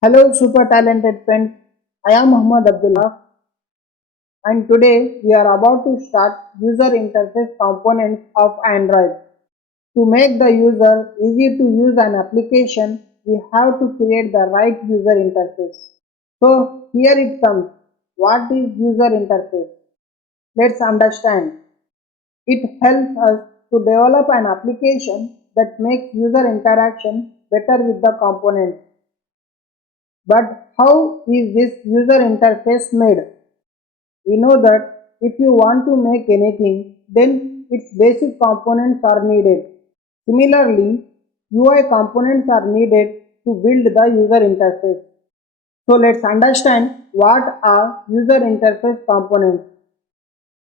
Hello, super talented friends. I am Muhammad Abdullah, and today we are about to start user interface components of Android. To make the user easy to use an application, we have to create the right user interface. So here it comes. What is user interface? Let's understand. It helps us to develop an application that makes user interaction better with the components. But how is this user interface made? We know that if you want to make anything, then its basic components are needed. Similarly, UI components are needed to build the user interface. So let's understand what are user interface components.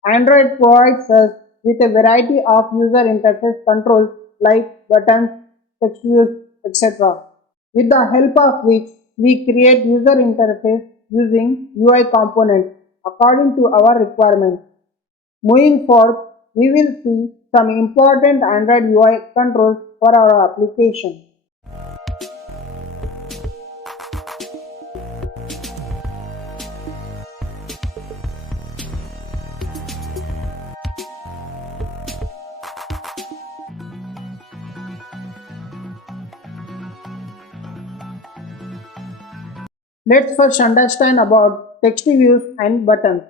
Android provides us with a variety of user interface controls like buttons, text views, etc. with the help of which we create user interface using UI components according to our requirements. Moving forward, we will see some important Android UI controls for our application. Let's first understand about text views and buttons.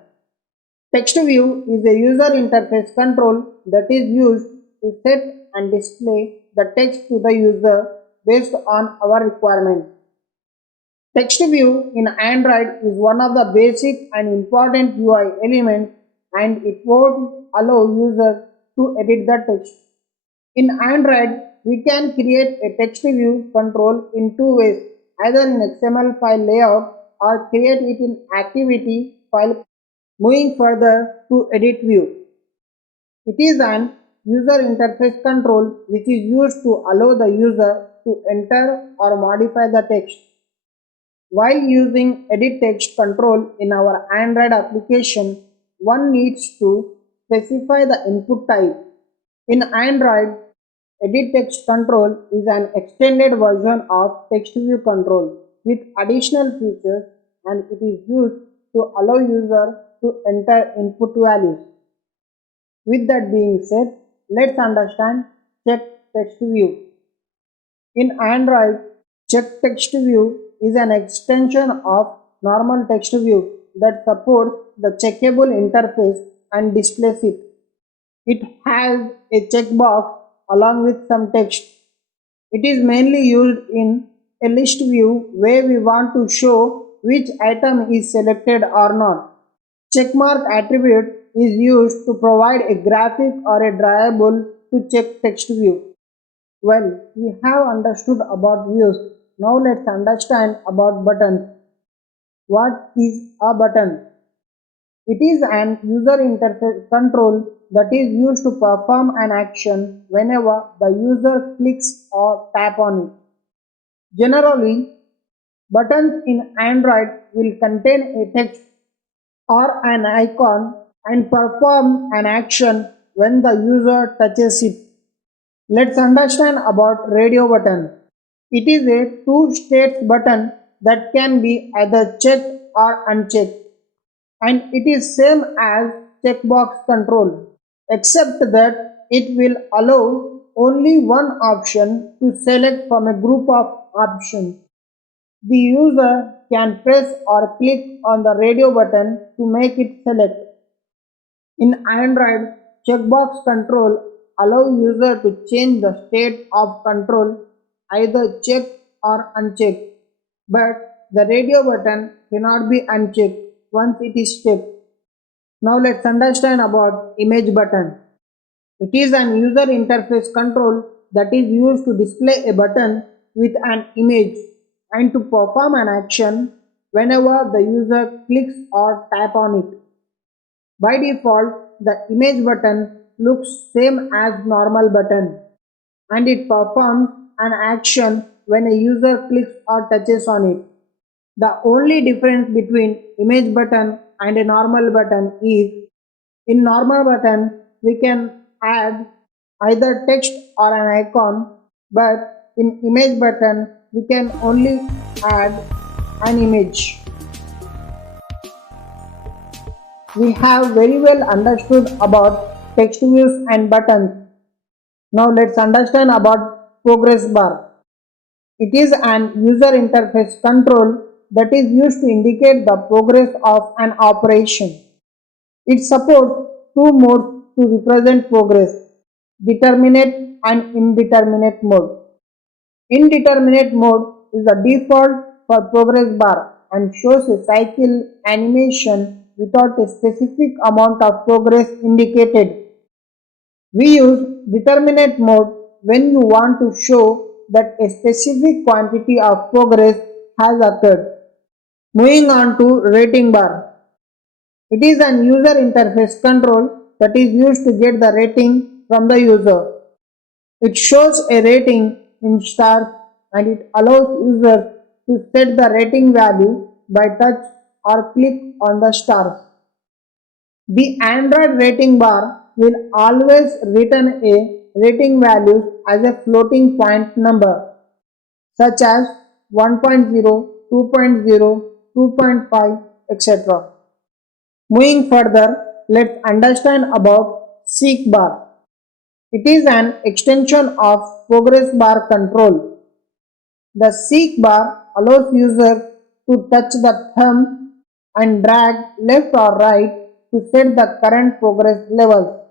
Text view is a user interface control that is used to set and display the text to the user based on our requirements. Text view in Android is one of the basic and important UI elements, and it won't allow users to edit the text. In Android, we can create a text view control in two ways, either in XML file layout or create it in activity file. Moving further to edit view. It is an user interface control which is used to allow the user to enter or modify the text. While using edit text control in our Android application, one needs to specify the input type. In Android, edit text control is an extended version of text view control with additional features, and it is used to allow user to enter input values. With that being said, let's understand check text view. In Android, check text view is an extension of normal text view that supports the checkable interface and displays it. It has a checkbox along with some text. It is mainly used in a list view where we want to show which item is selected or not. Checkmark attribute is used to provide a graphic or a drawable to check text view. Well, we have understood about views. Now let's understand about buttons. What is a button? It is an user interface control that is used to perform an action whenever the user clicks or tap on it. Generally, buttons in Android will contain a text or an icon and perform an action when the user touches it. Let's understand about radio button. It is a two-state button that can be either checked or unchecked, and it is same as checkbox control, except that it will allow only one option to select from a group of options. The user can press or click on the radio button to make it select. In Android, checkbox control allow user to change the state of control either checked or unchecked, but the radio button cannot be unchecked once it is checked. Now let's understand about image button. It is an user interface control that is used to display a button with an image and to perform an action whenever the user clicks or tap on it. By default, the image button looks same as normal button, and it performs an action when a user clicks or touches on it. The only difference between image button and a normal button is in normal button we can add either text or an icon, but in image button we can only add an image. We have very well understood about text views and buttons. Now let's understand about progress bar. It is an user interface control that is used to indicate the progress of an operation. It supports two modes to represent progress: determinate and indeterminate mode. Indeterminate mode is the default for progress bar and shows a cycle animation without a specific amount of progress indicated. We use determinate mode when you want to show that a specific quantity of progress has occurred. Moving on to rating bar. It is an user interface control that is used to get the rating from the user. It shows a rating in stars and it allows users to set the rating value by touch or click on the stars. The Android rating bar will always return a rating value as a floating point number such as 1.0, 2.0, 2.5, etc. Moving further, let's understand about seek bar. It is an extension of progress bar control. The seek bar allows users to touch the thumb and drag left or right to set the current progress levels.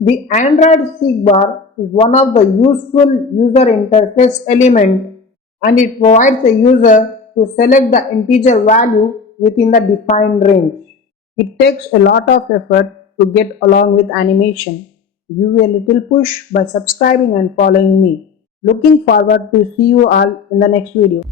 The Android seek bar is one of the useful user interface element and it provides a user to select the integer value within the defined range. It takes a lot of effort to get along with animation. Give a little push by subscribing and following me. Looking forward to see you all in the next video.